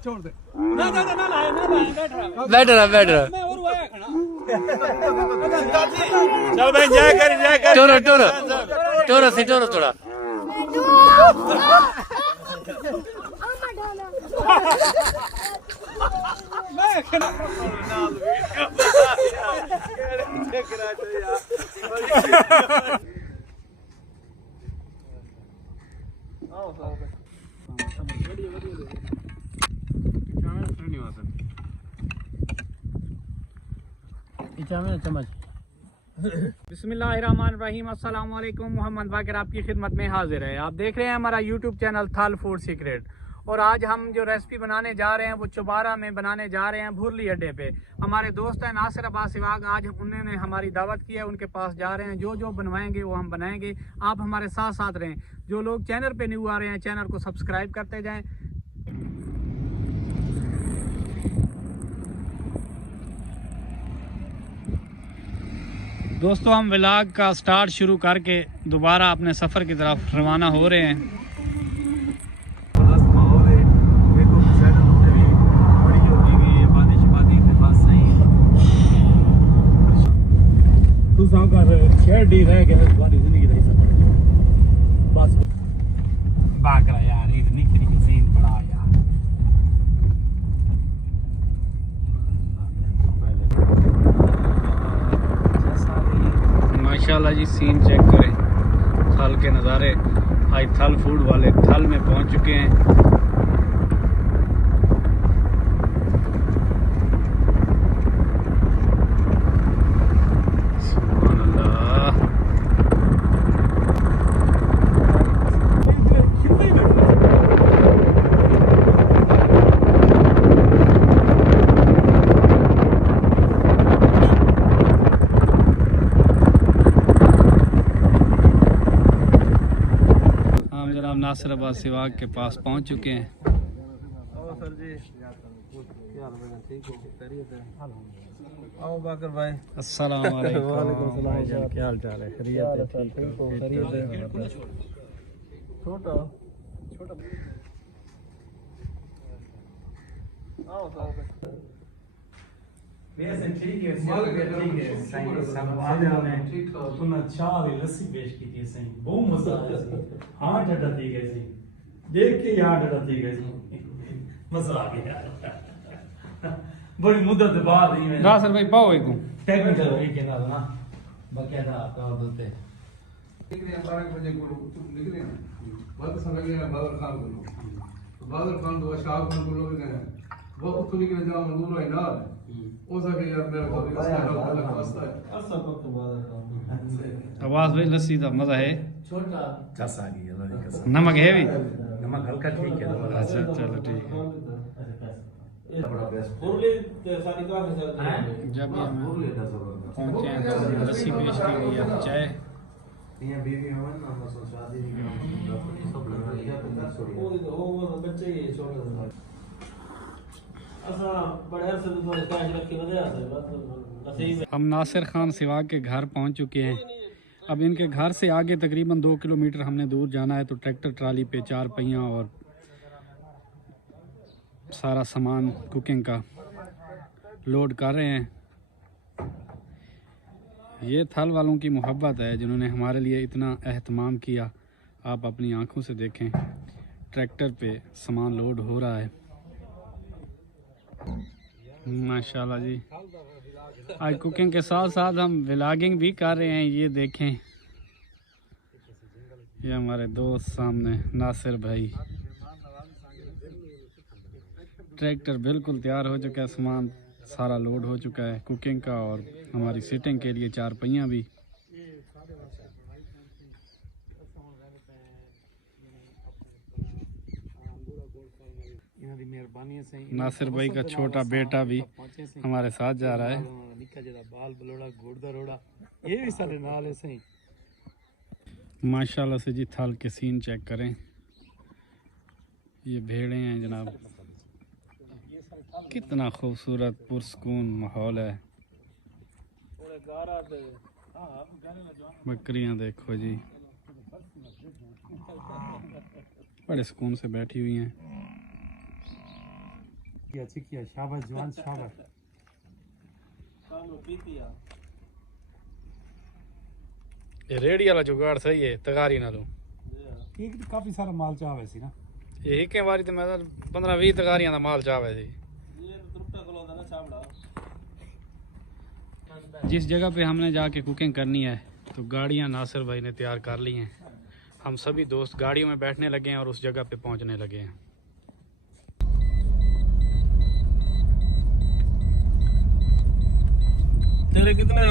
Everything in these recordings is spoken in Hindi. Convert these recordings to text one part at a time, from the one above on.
छोड़ दे बैठ रहा चल भाई जय कर टोरो टोरो टोरो से टोरो थोड़ा बिस्मिल्लाहिर्रहमानिर्रहीम अस्सलाम वालेकुम। मोहम्मद बाकर आपकी खिदमत में हाजिर है। आप देख रहे हैं हमारा यूट्यूब चैनल थल फूड सीक्रेट। और आज हम जो रेसिपी बनाने जा रहे हैं वो चुबारा में बनाने जा रहे हैं, भुरली अड्डे पे। हमारे दोस्त हैं नासिर अब्बास सिवाग, आज उन्होंने हमारी दावत की है, उनके पास जा रहे हैं। जो जो बनवाएंगे वो हम बनाएंगे। आप हमारे साथ साथ रहें। जो लोग चैनल पे न्यू आ रहे हैं चैनल को सब्सक्राइब करते जाएँ। दोस्तों हम व्लॉग का स्टार्ट शुरू करके दोबारा अपने सफ़र की तरफ रवाना हो रहे हैं। माशाल्लाह जी, सीन चेक करें, थल के नज़ारे। आज थल फूड वाले थल में पहुंच चुके हैं। सुभान अल्लाह। नासिर अब्बास सिवाग के पास पहुंच चुके हैं। सर जी आओ बाकर भाई। अस्सलाम वालेकुम। भाईजान क्या हाल चाल है? खैरियत है? ठीक हो? खैरियत है? छोटा छोटा आओ सर वैसे ठीक है, ठीक है। सही सब आने में ठीक है। तुमने चाय लस्सी पेश की थी, सही बहुत मजा आया। हाँ डटा थी कैसी देख के यार, डटा थी कैसी मजा आ गया। बड़ी मुद्दत बाद ही में नासिर भाई पाओ एक टेक्निकल तरीके ना ना बकायदा आपका होते निकले 12 बजे को निकले ना बहुत समय लगे बादल खान को। बादल खान को शाह खान को लोग ने वो तो निकले जहां मंगूर है ना हो सके यार मेरा को इसका गलत रास्ता है ऐसा को तो बादल खान। आवाज भाई लस्सी का मजा है। छोटा कस आ गई अल्लाह की कसम। नमक है भी? नमक हल्का ठीक है। अच्छा चलो ठीक है। जब भी हम पहुंचे हैं तो लस्सी पेश की गई है, चाय। हम नासिर खान सिवाग के घर पहुंच चुके हैं। अब इनके घर से आगे तकरीबन 2 किलोमीटर हमने दूर जाना है। तो ट्रैक्टर ट्राली पे 4 पहिया और सारा सामान कुकिंग का लोड कर रहे हैं। ये थल वालों की मोहब्बत है जिन्होंने हमारे लिए इतना एहतमाम किया। आप अपनी आंखों से देखें, ट्रैक्टर पे सामान लोड हो रहा है। माशाल्लाह जी, आज कुकिंग के साथ साथ हम व्लॉगिंग भी कर रहे हैं। ये देखें, ये हमारे दोस्त सामने नासिर भाई। ट्रैक्टर बिल्कुल तैयार हो चुका है, सामान सारा लोड हो चुका है कुकिंग का और हमारी सीटिंग के लिए 4 पहिया भी। नासिर भाई का छोटा बेटा भी हमारे साथ जा रहा है। माशाल्लाह से जी, थल के सीन चेक करें। ये भेड़े हैं जनाब। कितना खूबसूरत पुरसकून माहौल है। बकरियां देखो जी, बड़े सुकून से बैठी हुई हैं। शाबाश जवान, शाबाश। ये रेडी वाला जुगाड़ सही है, तगारी नालों काफी सारा माल चावे सी ना। ये एक बारी तो मैं 15-20 तगारियां दा माल चावे सी। जिस जगह पे हमने जाके कुकिंग करनी है तो गाड़ियां नासिर भाई ने तैयार कर ली हैं। हम सभी दोस्त गाड़ियों में बैठने लगे हैं और उस जगह पे पहुंचने लगे हैं। तेरे कितने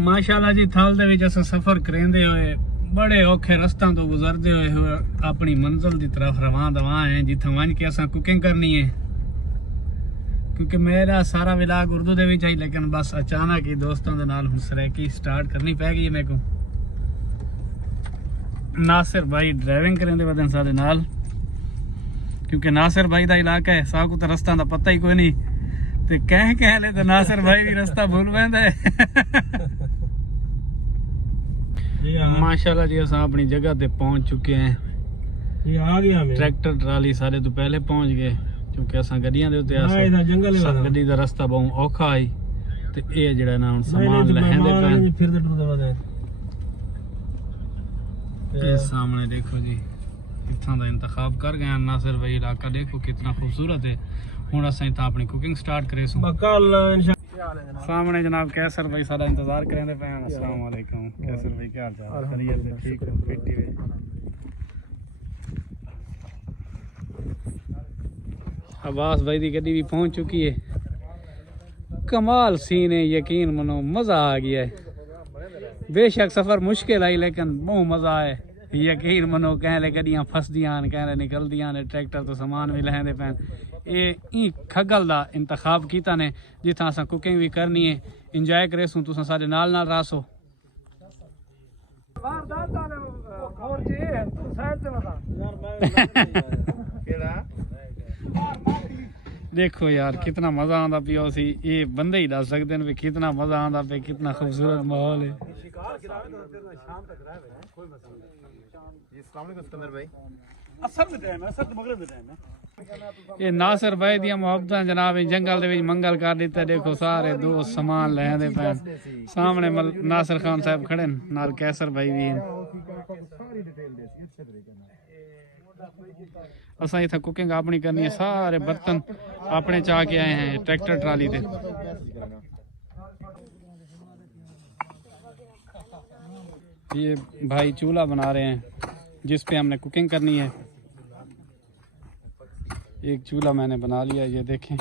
माशाल्लाह जी, थाल दे विच असां सफर करेंदे होए बड़े औखे रस्तां तो गुजरदे होए अपनी मंजिल की तरफ रवां दवां हैं, जिथे वन के असां कुकिंग करनी है। क्योंकि मेरा सारा विलाग उर्दू दे विच है, लेकिन बस अचानक ही दोस्तों दे नाल हुन सरैकी स्टार्ट करनी पै गई है मेरे को। नासिर भाई ड्राइविंग करेंदे वदन साडे नाल, क्योंकि नासिर भाई दा इलाका है, साकू तो रस्ता दा पता ही कोई नहीं, ते कह ले तो नासिर भाई भी रास्ता भूल वैंदा है। माशाल्लाह जी, असां अपनी जगह ते पहुंच चुके हैं। ये आ गया मैं ट्रैक्टर ट्राली सारे तो पहले पहुंच गए, क्योंकि असां गड्डियां दे उत्ते गड्डी दा रास्ता बहुत औखा आई ते ये जेड़ा ना हुन सामान लैंदे पे फिरदे टुरदे वदे। ये सामने देखो जी, इत्थां दा इंतखाब कर गए नासिर भाई। इलाका देखो कितना खूबसूरत है। हुन असां इत्थां अपनी कुकिंग स्टार्ट करे सु। सामने जनाब कैसर भाई सारा इंतजार करेंदे पे हैं। अस्सलाम वालेकुम कैसर भाई, क्या हाल चाल? खैरियत से? ठीक हो? बैठी हुई अब्बास भाई दी गड्डी भी पहुंच चुकी है। कमाल सीन है, यकीन मनो मजा आ गया है। बेशक सफर मुश्किल आई, लेकिन बहुत मजा है। यकीन मनो कहले गड्डियां फसदियां न, कहले निकलदियां ने, ट्रैक्टर तो सामान भी लैंदे पैन। ये खगल दा इंतखाब कीता ने जिथा असां कुकिंग भी करनी है, इंजॉय करे सूं। तुसां साडे नाल नाल रासो। देखो यार कितना मजा आंदा पिया सी, ये बंदे ही दस सकते हैं भी कितना मजा आंदा पे, कितना खूबसूरत माहौल है। ये नासिर भाई दियां मोहब्बतां जनाब जंगल दे विच मंगल कर दिता। देखो सारे दोस्त सामान लैंदे पैन। सामने नासिर खान साहब खड़े न, नाल कैसर भाई भी हैं। असां इत्थे कुकिंग अपनी करनी है, सारे बर्तन अपने चा के आए हैं ट्रैक्टर ट्राली ते। ये भाई चूल्हा बना रहे हैं जिस पे हमने कुकिंग करनी है। एक चूल्हा मैंने बना लिया, ये देखें।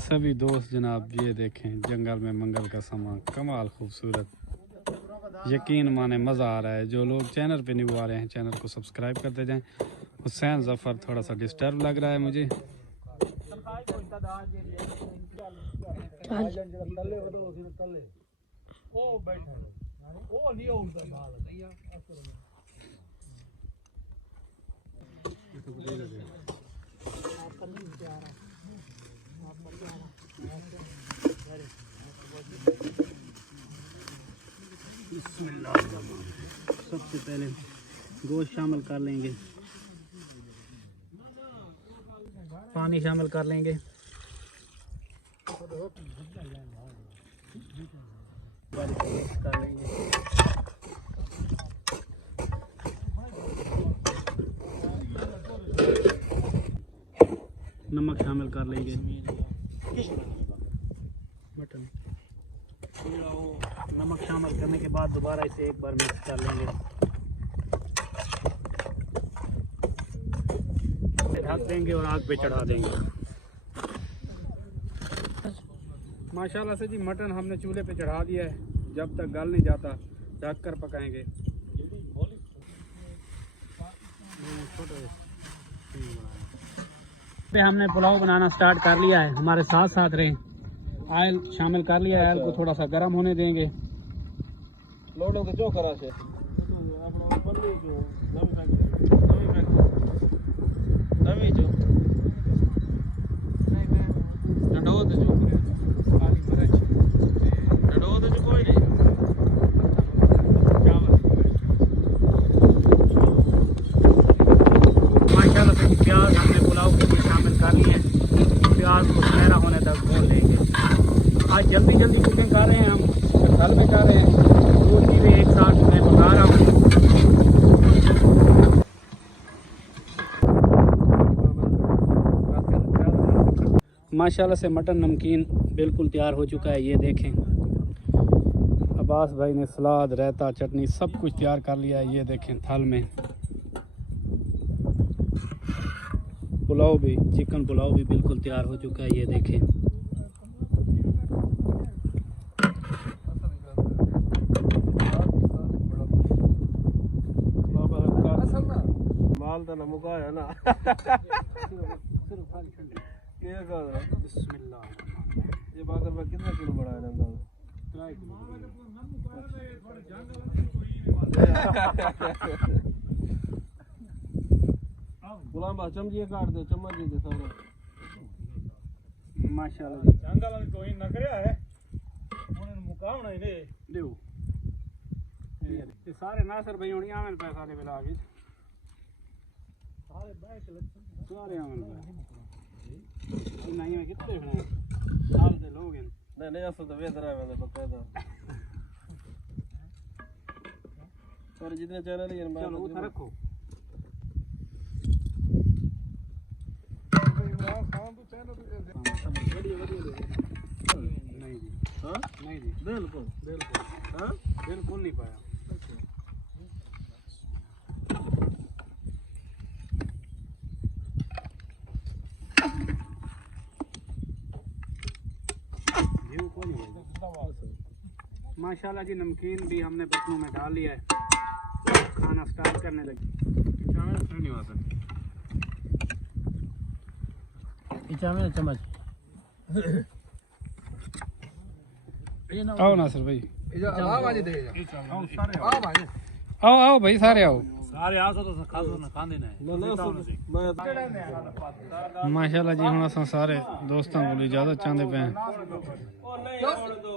सभी दोस्त जनाब ये देखें, जंगल में मंगल का समा, कमाल खूबसूरत। यकीन माने मज़ा आ रहा है। जो लोग चैनल पे नहीं आ रहे हैं, चैनल को सब्सक्राइब करते जाएं। हुसैन ज़फ़र थोड़ा सा डिस्टर्ब लग रहा है मुझे। सबसे पहले गोश्त शामिल कर लेंगे, पानी शामिल कर लेंगे, कर लेंगे। नमक शामिल कर लेंगे। मटन नमक शामिल करने के बाद दोबारा इसे एक बार मिक्स कर लेंगे। ढक देंगे और आग पे चढ़ा देंगे। माशाल्लाह से जी मटन हमने चूल्हे पे चढ़ा दिया है। जब तक गल नहीं जाता ढक कर पकाएंगे। हमने पुलाव बनाना स्टार्ट कर लिया है, हमारे साथ साथ रहें। ऑयल शामिल कर लिया है, ऑयल को थोड़ा सा गर्म होने देंगे। रवी जो डंडो तो जो काली मिर्च डंडो तो जो कोई नहीं माशाल्लाह से प्याज हमने पुलाव के लिए शामिल कर लिए हैं। प्याज को सुनहरा होने तक भून लेंगे। आज जल्दी जल्दी कुकिंग कर रहे हैं हम, दाल में कर रहे हैं, दो चीज़ें एक साथ मैं पका रहा हूँ। माशाल्लाह से मटन नमकीन बिल्कुल तैयार हो चुका है। ये देखें अब्बास भाई ने सलाद रायता चटनी सब कुछ तैयार कर लिया है। ये देखें थाल में पुलाव भी, चिकन पुलाव भी बिल्कुल तैयार हो चुका है। ये देखें माल तो नमुका है ना क्या कर रहा बिस्मिल्लाह। ये बाकर में कितना किलो बड़ा है अंदाजा गुलाम बा चमची काट दो चम्मच दे सारा माशाल्लाह जंगल में कोई न करया है उन्हें मुकावना ही दे देव ये सारे नासर भाई होनी आवन पैसा दे बिला के सारे बैठ सारे आवन नहीं में कितने खड़े हैं साल दे लोग हैं। नहीं नहीं असल तो वेदर है मैंने बकायदा और जितने चैनल है मैं चलो उधर रखो। नहीं जी, हां नहीं जी, बिल्कुल बिल्कुल हां बिल्कुल नहीं पाया। माशाल्लाह जी नमकीन भी हमने बर्तनों में डाल लिया है। खाना स्टार्ट करने लगे। चम्मच आओ नासिर भाई, आओ आओ भाई सारे आओ। सारे आसो तो खासो ना खांदे ना माशाल्लाह जी हम असां सारे दोस्तों को इजाजत चाहते पे हैं।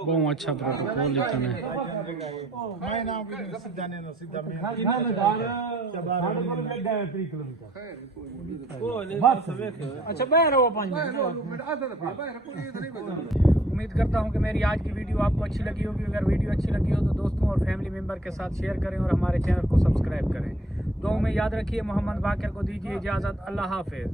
बहुत अच्छा प्रोटोकॉल लिखा है। अच्छा उम्मीद करता हूँ कि मेरी आज की वीडियो आपको अच्छी लगी होगी। अगर वीडियो अच्छी लगी हो तो दोस्तों और फैमिली मेंबर के साथ शेयर करें और हमारे चैनल को सब्सक्राइब करें। दुआ में याद रखिए। मोहम्मद बाकर को दीजिए इजाज़त। अल्लाह हाफिज़।